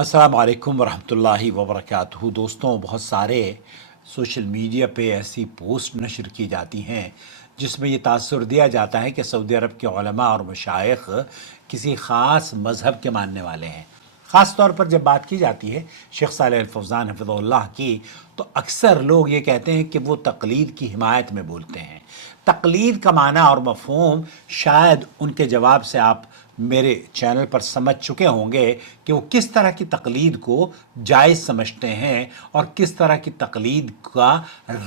السلام علیکم ورحمۃ اللہ وبرکاتہ۔ دوستوں، بہت سارے سوشل میڈیا پہ ایسی پوسٹ نشر کی جاتی ہیں جس میں یہ تاثر دیا جاتا ہے کہ سعودی عرب کے علماء اور مشائخ کسی خاص مذہب کے ماننے والے ہیں۔ خاص طور پر جب بات کی جاتی ہے شیخ صالح الفوزان حفظہ اللہ کی، تو اکثر لوگ یہ کہتے ہیں کہ وہ تقلید کی حمایت میں بولتے ہیں۔ تقلید کا معنی اور مفہوم شاید ان کے جواب سے آپ میرے چینل پر سمجھ چکے ہوں گے کہ وہ کس طرح کی تقلید کو جائز سمجھتے ہیں اور کس طرح کی تقلید کا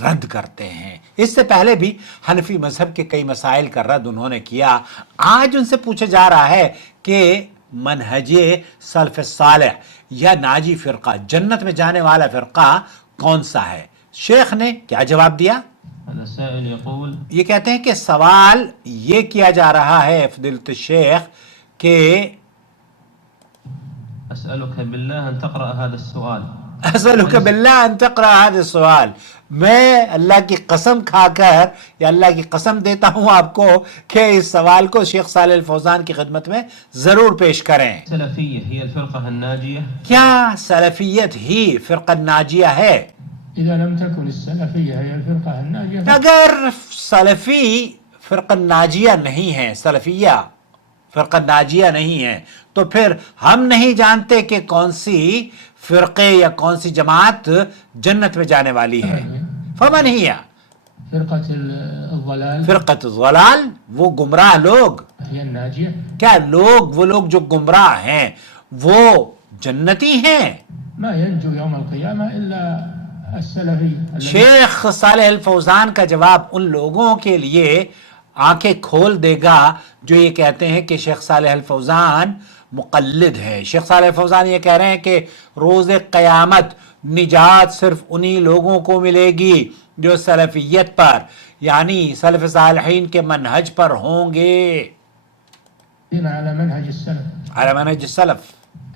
رد کرتے ہیں۔ اس سے پہلے بھی حنفی مذہب کے کئی مسائل کا رد انہوں نے کیا۔ آج ان سے پوچھا جا رہا ہے کہ منہج سلف صالح یا ناجی فرقہ، جنت میں جانے والا فرقہ کون سا ہے؟ شیخ نے کیا جواب دیا؟ یہ کہتے ہیں کہ سوال یہ کیا جا رہا ہے فضیلۃ الشیخ کہ أسألك بالله أن تقرأ هذا السؤال اسألک باللہ ان تقرأ هذا السؤال، میں اللہ کی قسم کھا کر یا اللہ کی قسم دیتا ہوں آپ کو کہ اس سوال کو شیخ صالح الفوزان کی خدمت میں ضرور پیش کریں۔ السلفية هي الفرقة الناجية؟ کیا سلفیت ہی فرقہ ناجیہ ہے؟ إذا لم تكن السلفية هي الفرقة الناجية اگر سلفی فرقہ ناجیہ نہیں ہے، سلفیہ فرقہ ناجیہ نہیں ہے، تو پھر ہم نہیں جانتے کہ کون سی فرقے یا کون سی جماعت جنت میں جانے والی ہے۔ فمن ہی فرقة الضلال فرقۃ الضلال، وہ گمراہ لوگ، هي الناجية. کیا وہ لوگ جو گمراہ ہیں وہ جنتی ہیں؟ ما ينجو يوم القيامة إلا السلفي الذي شیخ صالح الفوزان کا جواب ان لوگوں کے لیے آنکھیں کھول دے گا جو یہ کہتے ہیں کہ شیخ صالح الفوزان مقلد ہے۔ شیخ صالح الفوزان یہ کہہ رہے ہیں کہ روز قیامت نجات صرف انہی لوگوں کو ملے گی جو سلفیت پر یعنی سلف صالحین کے منہج پر ہوں گے، على منهج السلف علی منہج السلف،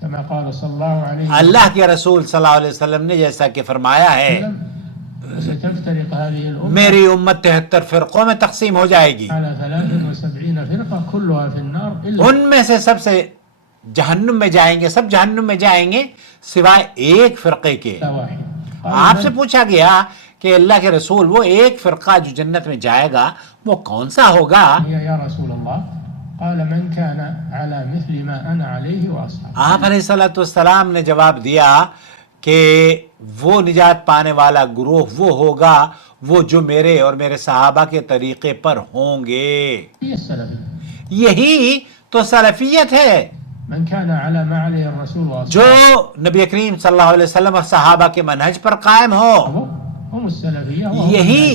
كما قال صلى الله عليه اللہ کے رسول صلی اللہ علیہ وسلم نے جیسا کہ فرمایا ہے وسلم. وستفترق هذه الأمة میری امت 73 فرقوں میں تقسیم ہو جائے گی، على 73 فرقة كلها في النار إلا ان میں سے سب سے جہنم میں جائیں گے، سب جہنم میں جائیں گے سوائے ایک فرقے کے۔ واحد. آپ سے پوچھا گیا کہ اللہ کے رسول وہ ایک فرقہ جو جنت میں جائے گا وہ کون سا ہوگا؟ هي يا رسول الله قال من كان على مثل ما أنا عليه وأصحابي. آپ علیہ الصلوۃ والسلام نے جواب دیا کہ وہ نجات پانے والا گروہ وہ ہوگا وہ جو میرے اور میرے صحابہ کے طریقے پر ہوں گے۔ هي السلفية. یہی تو سلفیت ہے، من كان على ما عليه الرسول جو وأصحابه نبی کریم صلی اللہ علیہ وسلم اور صحابہ کے منہج پر قائم ہو، هم السلفية وهم یہی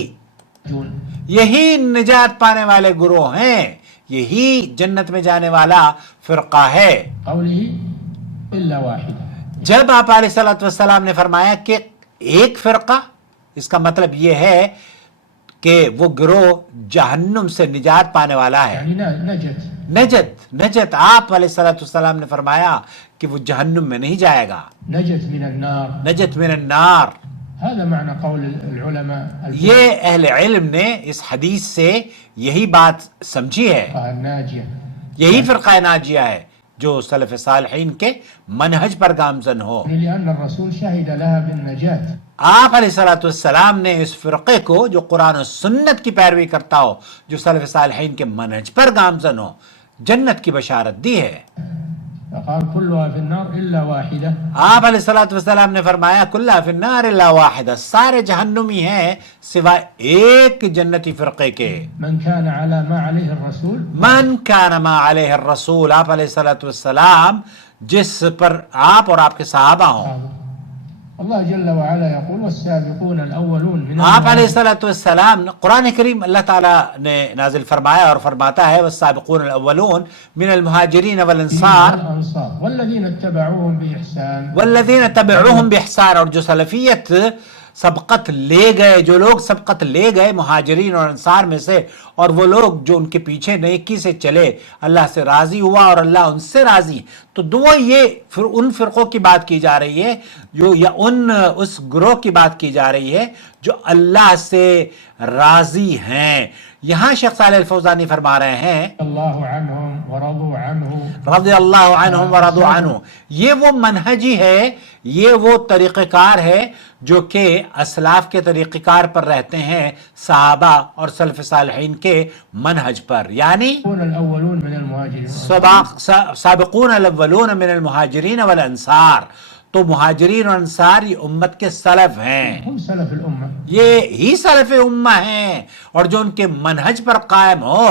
یہی نجات پانے والے گروہ ہیں، یہی جنت میں جانے والا فرقہ ہے۔ قوله إلا واحدة. جب آپ علیہ الصلوۃ والسلام نے فرمایا کہ ایک فرقہ، اس کا مطلب یہ ہے کہ وہ گروہ جہنم سے نجات پانے والا ہے، يعني نجت آپ علیہ الصلوۃ والسلام نے فرمایا کہ وہ جہنم میں نہیں جائے گا، نجت من النار. نجت من النار۔ هذا معنى قول العلماء یہ اہل علم نے اس حدیث سے یہی بات سمجھی ہے، الناجية. یہی فرقہ ناجیہ ہے جو سلف صالحین کے منہج پر گامزن ہو۔ لأن الرسول شهد لها بالنجاة. آپ علیہ الصلوۃ والسلام نے اس فرقے کو جو قرآن و سنت کی پیروی کرتا ہو، جو سلف صالحین کے منہج پر گامزن ہو، جنت کی بشارت دی ہے۔ فقال كلها في النار إلا واحدة. آپ علیہ الصلوۃ والسلام نے فرمایا کلھا فی النار الا واحدہ، سارے جہنمی ہیں سوائے ایک جنتی فرقے کے۔ من كان على ما عليه الرسول من کان ما علیہ الرسول، آپ علیہ الصلوۃ والسلام جس پر آپ اور آپ کے صحابہ ہوں۔ الله جل وعلا يقول والسابقون الأولون من آپ علیہ الصلوۃ والسلام، قرآن کریم اللہ تعالیٰ نے نازل فرمایا اور فرماتا ہے والسابقون الاولون من المہاجرین والانصار والذين اتبعوهم بإحسان. والذین تبعوہم بإحسان، اور جو سلفیت سبقت لے گئے، جو لوگ سبقت لے گئے مہاجرین اور انصار میں سے اور وہ لوگ جو ان کے پیچھے نیکی سے چلے اللہ سے راضی ہوا اور اللہ ان سے راضی. تو دو یہ ان فرقوں کی بات کی جا رہی ہے جو یا اس گروہ کی بات کی جا رہی ہے جو اللہ سے راضی ہیں. یہاں شیخ صالح الفوزانی فرما رہے ہیں اللہ عنہم ورضوا عنہ، رضی اللہ عنہم ورضوا عنہ، یہ وہ منہجی ہے، یہ وہ طریقہ کار ہے جو کہ اسلاف کے طریقہ کار پر رہتے ہیں، صحابہ اور سلف صالحین کے منہج پر. یعنی الاولون من المہاجرین، سابقون الاولون من المہاجرین والانصار. تو مہاجرین اور انصار یہ امت کے سلف ہیں، ہم سلف الامہ، یہ ہی سلف امہ ہیں، اور جو ان کے منہج پر قائم ہو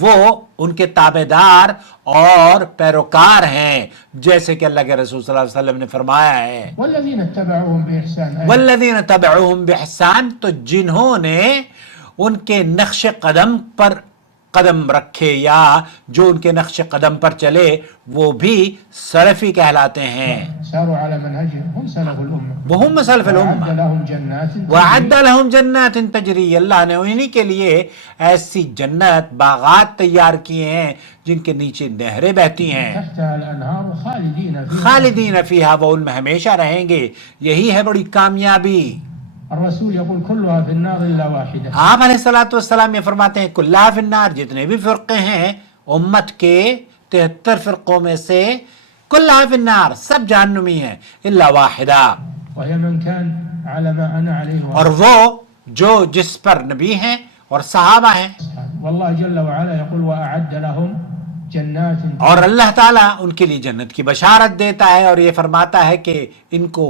وہ ان کے تابعدار اور پیروکار ہیں، جیسے کہ اللہ کے رسول صلی اللہ علیہ وسلم نے فرمایا ہے والذین اتبعوہم بإحسان. والذین تبعوہم بإحسان، تو جنہوں نے ان کے نقش قدم پر قدم رکھے یا جو ان کے نقش قدم پر چلے وہ بھی سلفی کہلاتے ہیں. ساروا علی منہجہم، ہم سلف الامہ. وہم سلف وأعد الامہ لهم جنات وَأَعَدَّ لَهُمْ جَنَّاتٍ تَجْرِي، اللہ نے انہی کے لیے ایسی جنت باغات تیار کیے ہیں جن کے نیچے نہریں بہتی ہیں، تحتها الانہار خالدین فیہا. خالدین فیہا، وہ ان میں ہمیشہ رہیں گے. یہی ہے بڑی کامیابی. الرسول یقول کلها فی النار الا واحدہ. آپ علیہ الصلوۃ والسلام یہ فرماتے ہیں کلھا فی النار، جتنے بھی فرقے ہیں امت کے 73 فرقوں میں سے کلھا فی النار، سب جہنمی ہیں الا واحدہ، وهي من كان على ما انا عليه اور وہ جو جس پر نبی ہیں اور صحابہ ہیں. والله جل وعلا يقول واعد لهم جنات. اور اللہ تعالیٰ ان کے لیے جنت کی بشارت دیتا ہے اور یہ فرماتا ہے کہ ان کو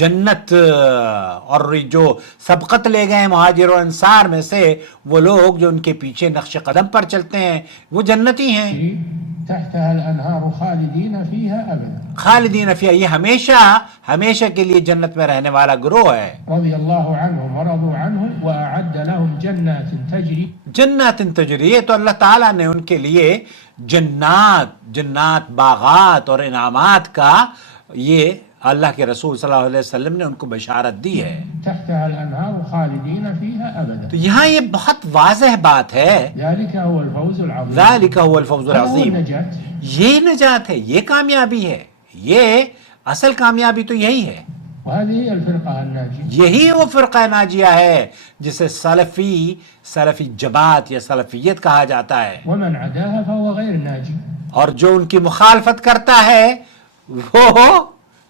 جنت، اور جو سبقت لے گئے مہاجر و انصار میں سے وہ لوگ جو ان کے پیچھے نقش قدم پر چلتے ہیں وہ جنتی ہیں. تحتها الانهار خالدین فیہا ابدا. خالدین فیہا، یہ ہمیشہ ہمیشہ کے لیے جنت میں رہنے والا گروہ ہے. رضی اللہ عنہم ورضوا عنہ واعد لهم جنات تجری. جنات تجری، تو اللہ تعالیٰ نے ان کے لیے جنات باغات اور انعامات کا، یہ اللہ کے رسول صلی اللہ علیہ وسلم نے ان کو بشارت دی ہے. تحتها الانہار خالدین فیہا ابدا. تو یہاں یہ بہت واضح بات ہے، ذلك هو الفوز العظیم. ذالک هو الفوز هذا هو العظیم، النجاة. یہ نجات ہے، یہ کامیابی ہے، یہ اصل کامیابی تو یہی ہے. وهذه هي الفرقة الناجية. یہی وہ فرقہ ناجیہ ہے جسے سلفی جماعت یا سلفیت کہا جاتا ہے. ومن عداها فهو غير ناجي. اور جو ان کی مخالفت کرتا ہے وہ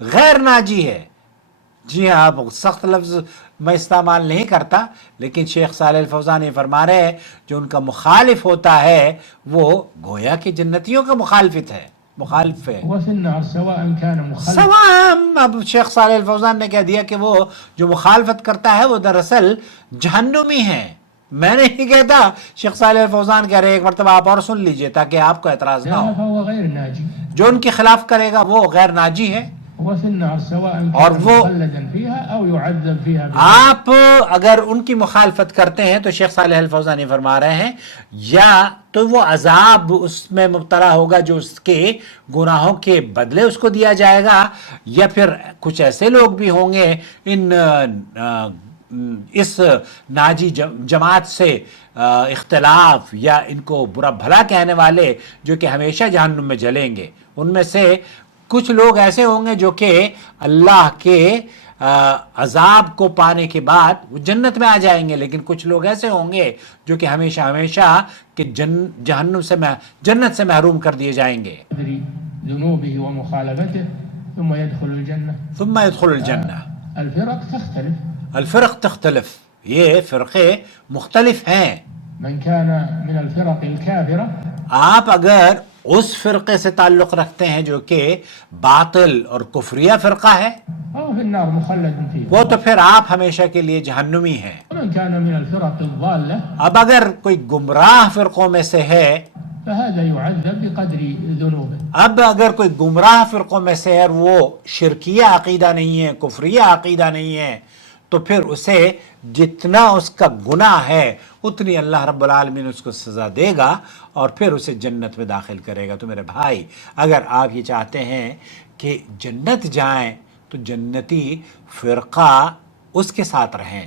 غیر ناجی ہے. جی ہاں، سخت لفظ میں استعمال نہیں کرتا، لیکن شیخ صالح الفوزان یہ فرما رہے ہیں جو ان کا مخالف ہوتا ہے وہ گویا کہ جنتیوں کا مخالف ہے. وفي النار سواء كان مخالف. سوام، اب شیخ صالح الفوزان نے کہہ دیا کہ وہ جو مخالفت کرتا ہے وہ دراصل جہنمی ہے. میں نے نہیں کہتا، شیخ صالح الفوزان کہہ رہے ہیں، ایک مرتبہ آپ اور سن لیجئے تاکہ آپ کو اعتراض نہ ہو. فهو غير ناجي. جو ان کے خلاف کرے گا وہ غیر ناجی ہے. وفي النار سواء اور كان وہ مخلدا فيها او يعذب فيها. آپ اگر ان کی مخالفت کرتے ہیں تو شیخ صالح الفوزانی فرما رہے ہیں یا تو وہ عذاب اس میں مبتلا ہوگا جو اس کے گناہوں کے بدلے اس کو دیا جائے گا، یا پھر کچھ ایسے لوگ بھی ہوں گے اس ناجی جماعت سے اختلاف یا ان کو برا بھلا کہنے والے جو کہ ہمیشہ جہنم میں جلیں گے. ان میں سے کچھ لوگ ایسے ہوں گے جو کہ اللہ کے عذاب کو پانے کے بعد وہ جنت میں آ جائیں گے، لیکن کچھ لوگ ایسے ہوں گے جو کہ ہمیشہ کہ جہنم سے جنت سے محروم کر دیے جائیں گے. ذنوبه ومخالفته ثم يدخل الجنة. الفرق تختلف، یہ فرقے مختلف ہیں. من كان من الفرق الكافرة، آپ اگر اس فرقے سے تعلق رکھتے ہیں جو کہ باطل اور کفریہ فرقہ ہے فهو في النار مخلد فيه. وہ تو پھر آپ ہمیشہ کے لیے جہنمی ہیں. ومن كان من الفرق الضالة، اب اگر کوئی گمراہ فرقوں میں سے ہے، فهذا يعذب بقدر ذنوبه. اب اگر کوئی گمراہ فرقوں میں سے ہے، وہ شرکیہ عقیدہ نہیں ہے، کفریہ عقیدہ نہیں ہے، تو پھر اسے جتنا اس کا گناہ ہے اتنی اللہ رب العالمین اس کو سزا دے گا اور پھر اسے جنت میں داخل کرے گا. تو میرے بھائی، اگر آپ یہ چاہتے ہیں کہ جنت جائیں تو جنتی فرقہ اس کے ساتھ رہیں،